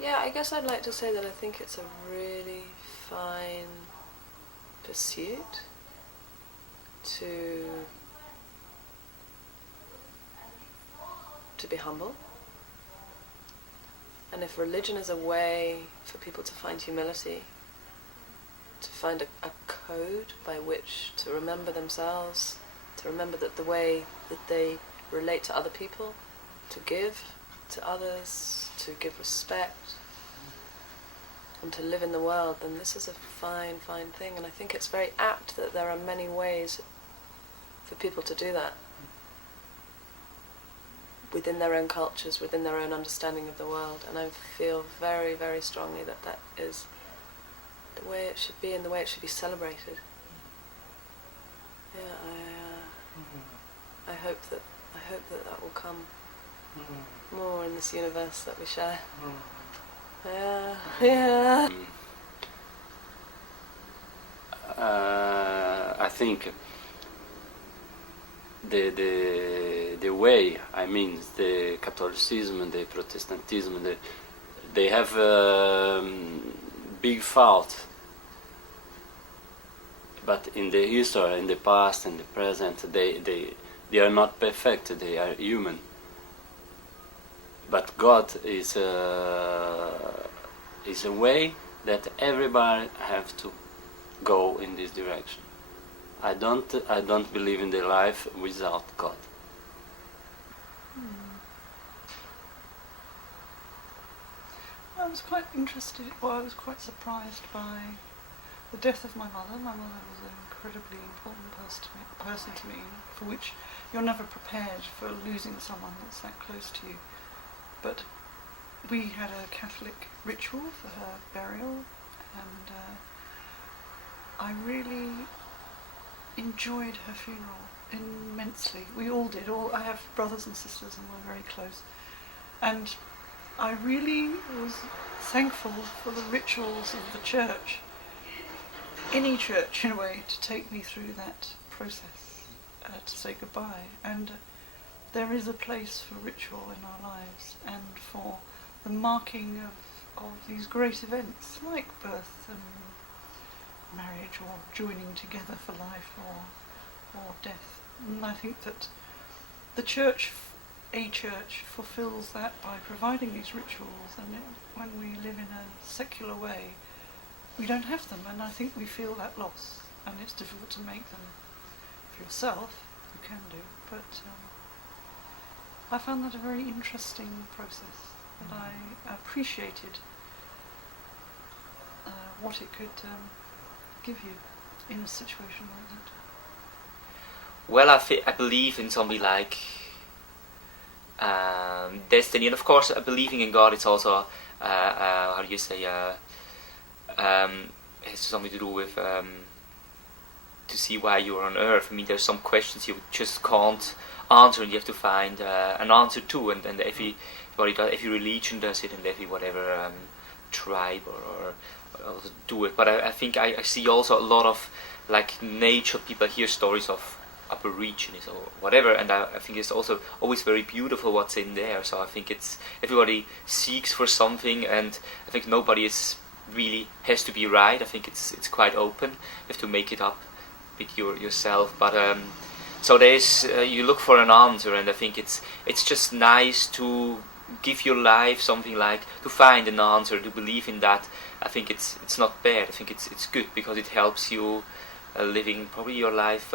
Yeah, I guess I'd like to say that I think it's a really fine pursuit to be humble. And if religion is a way for people to find humility, to find a code by which to remember themselves, to remember that the way that they relate to other people, to give to others, to give respect, and to live in the world, then this is a fine, fine thing. And I think it's very apt that there are many ways for people to do that within their own cultures, within their own understanding of the world. And I feel very, very strongly that that is the way it should be and the way it should be celebrated. Yeah, I hope that that will come more in this universe that we share. Yeah. I think the way, I mean, the Catholicism and the Protestantism, they have big fault. But in the history, in the past, in the present, they are not perfect. They are human. But God is a way that everybody have to go in this direction. I don't believe in the life without God. I was quite interested, well, I was quite surprised by the death of my mother. My mother was an incredibly important person to me, for which you're never prepared for losing someone that's that close to you. But we had a Catholic ritual for her burial, and I really enjoyed her funeral immensely. We all did. I have brothers and sisters, and we're very close. And I really was thankful for the rituals of the church, any church in a way, to take me through that process, to say goodbye. And there is a place for ritual in our lives and for the marking of these great events like birth and marriage, or joining together for life, or death. And I think that the church, a church, fulfills that by providing these rituals, and when we live in a secular way, we don't have them, and I think we feel that loss, and it's difficult to make them for yourself. You can do, but I found that a very interesting process, and I appreciated what it could give you in a situation like that. Well, I believe in something like destiny, and of course, believing in God. It's also how do you say? Has something to do with to see why you're on Earth. I mean, there's some questions you just can't answer, and you have to find an answer to. And everybody does, every religion does it, and every whatever tribe or do it. But I think I see also a lot of like nature people hear stories of aborigines or whatever, and I think it's also always very beautiful what's in there. So I think it's everybody seeks for something, and I think nobody is really has to be right. I think it's quite open. You have to make it up with yourself. But so there's you look for an answer, and I think it's just nice to give your life something like to find an answer, to believe in that. I think it's not bad. I think it's good because it helps you living probably your life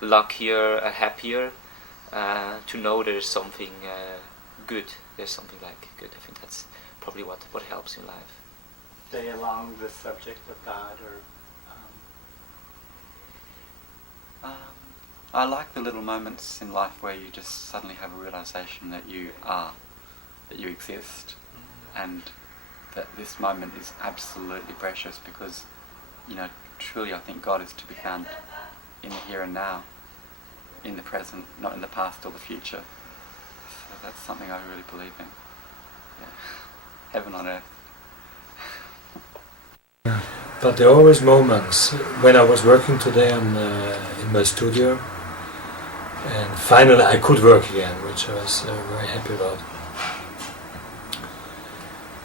luckier, happier, to know there's something good. There's something like good. I think that's probably what helps in life. Stay along the subject of God, or I like the little moments in life where you just suddenly have a realization that you are, that you exist, and that this moment is absolutely precious because, you know, truly I think God is to be found in the here and now, in the present, not in the past or the future. So that's something I really believe in. Yeah. Heaven on earth. But there are always moments when I was working today in my studio, and finally I could work again, which I was very happy about.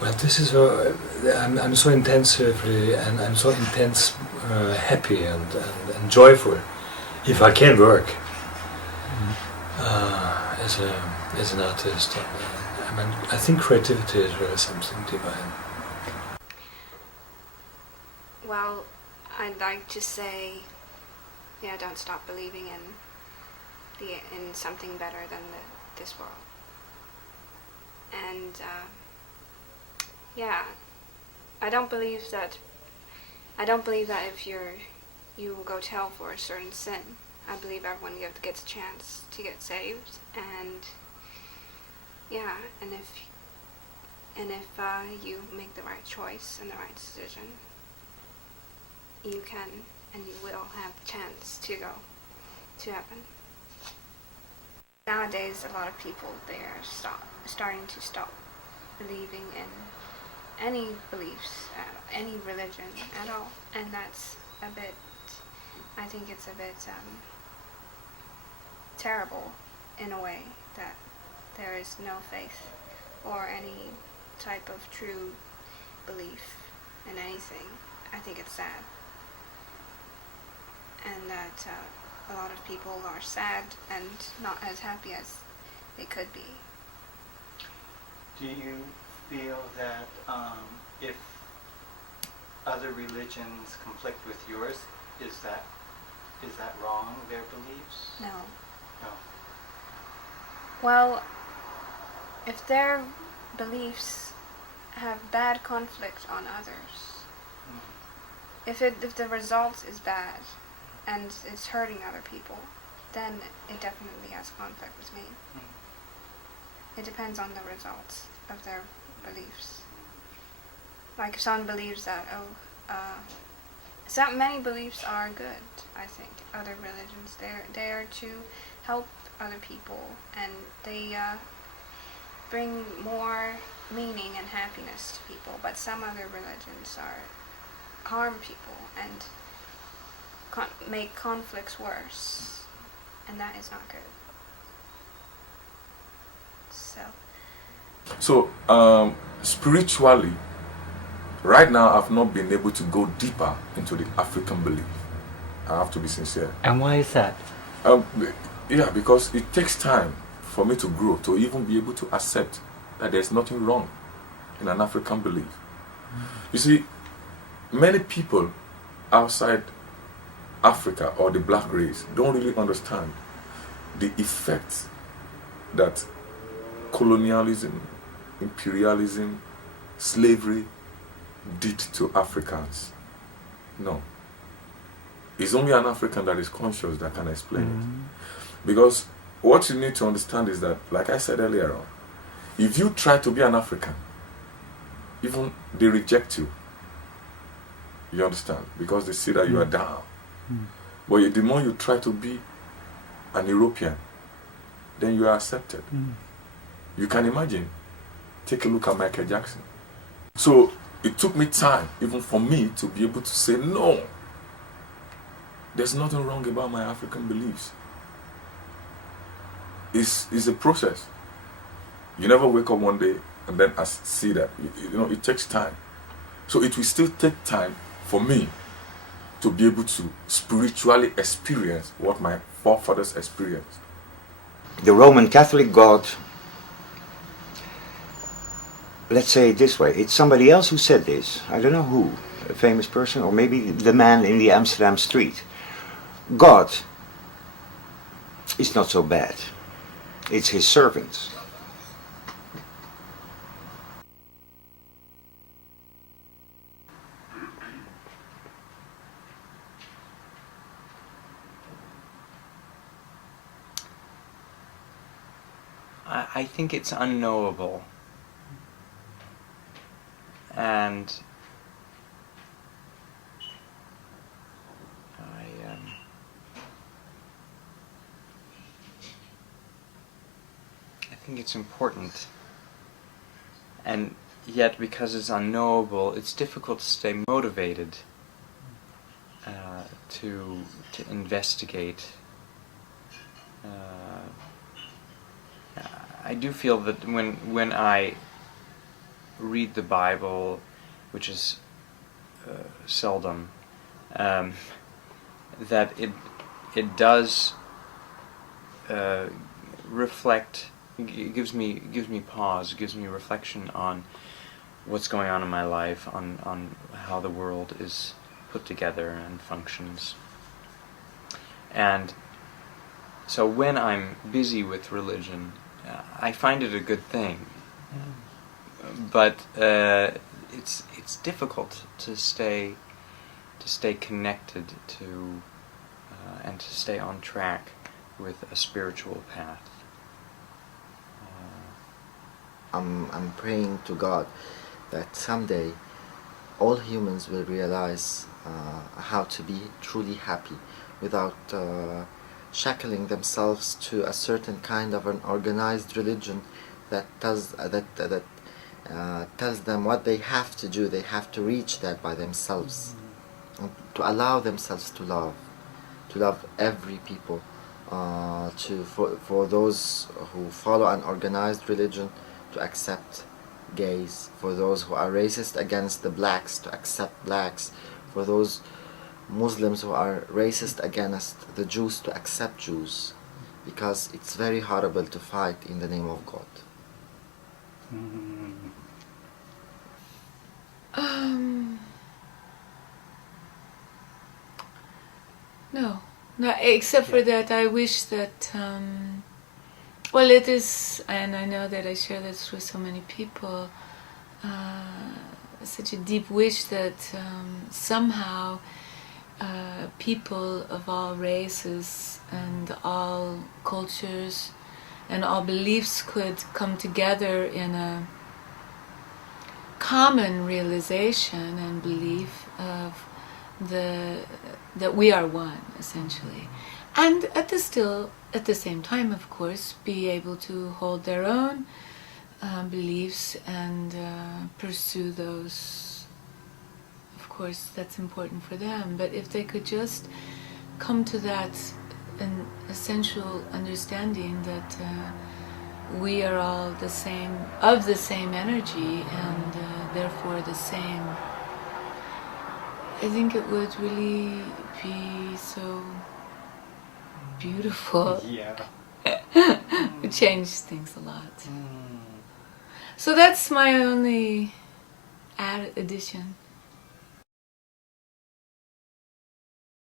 Well, this is I'm so intensively and I'm so intense, happy and joyful if I can work as an artist. And, I think creativity is really something divine. Well, I'd like to say, don't stop believing in something better than this world. And I don't believe that if you will go to hell for a certain sin. I believe everyone gets a chance to get saved, and if you make the right choice and the right decision, you can and you will have the chance to go to heaven. Nowadays, a lot of people, they are starting to stop believing in any beliefs, any religion at all, and that's I think it's a bit terrible in a way, that there is no faith or any type of true belief in anything. I think it's sad, and that a lot of people are sad and not as happy as they could be. Do you feel that if other religions conflict with yours, is that wrong, their beliefs? No. No. Well, if their beliefs have bad conflict on others, if the result is bad and it's hurting other people, then it definitely has conflict with me. It depends on the results of their beliefs. Like if someone believes that, many beliefs are good, I think. Other religions, they are to help other people, and they bring more meaning and happiness to people. But some other religions harm people and make conflicts worse, and that is not good. So, spiritually, right now I've not been able to go deeper into the African belief. I have to be sincere. And why is that? Yeah, because it takes time for me to grow, to even be able to accept that there's nothing wrong in an African belief. You see, many people outside Africa or the black race don't really understand the effects that colonialism, imperialism, slavery did to Africans. No. It's only an African that is conscious that can explain it. Because what you need to understand is that, like I said earlier on, if you try to be an African, even they reject you. You understand? Because they see that you are down. But the more you try to be an European, then you are accepted. You can imagine. Take a look at Michael Jackson. So it took me time, even for me, to be able to say, no, there's nothing wrong about my African beliefs. It's a process. You never wake up one day and then see that. It takes time. So it will still take time for me to be able to spiritually experience what my forefathers experienced. The Roman Catholic God, let's say it this way, it's somebody else who said this. I don't know who, a famous person, or maybe the man in the Amsterdam street. God is not so bad. It's his servants. I think it's unknowable, and I think it's important, and yet because it's unknowable, it's difficult to stay motivated to investigate. I do feel that when I read the Bible, which is seldom, that it does reflect. It gives me pause. Gives me reflection on what's going on in my life, on how the world is put together and functions. And so when I'm busy with religion, I find it a good thing. But it's difficult to stay connected to and to stay on track with a spiritual path. I'm praying to God that someday all humans will realize how to be truly happy without shackling themselves to a certain kind of an organized religion that tells them what they have to do. They have to reach that by themselves, and to allow themselves to love every people, for those who follow an organized religion, to accept gays, for those who are racist against the blacks, to accept blacks, for those Muslims who are racist against the Jews, to accept Jews, because it's very horrible to fight in the name of God. No, except for that, I wish that, well, it is, and I know that I share this with so many people, such a deep wish that somehow people of all races and all cultures and all beliefs could come together in a common realization and belief of that we are one, essentially, and at the same time, of course, be able to hold their own beliefs and pursue those. Of course, that's important for them. But if they could just come to that an essential understanding that we are all the same, of the same energy, and therefore the same, I think it would really be so beautiful. Yeah. It changed things a lot. So that's my only addition.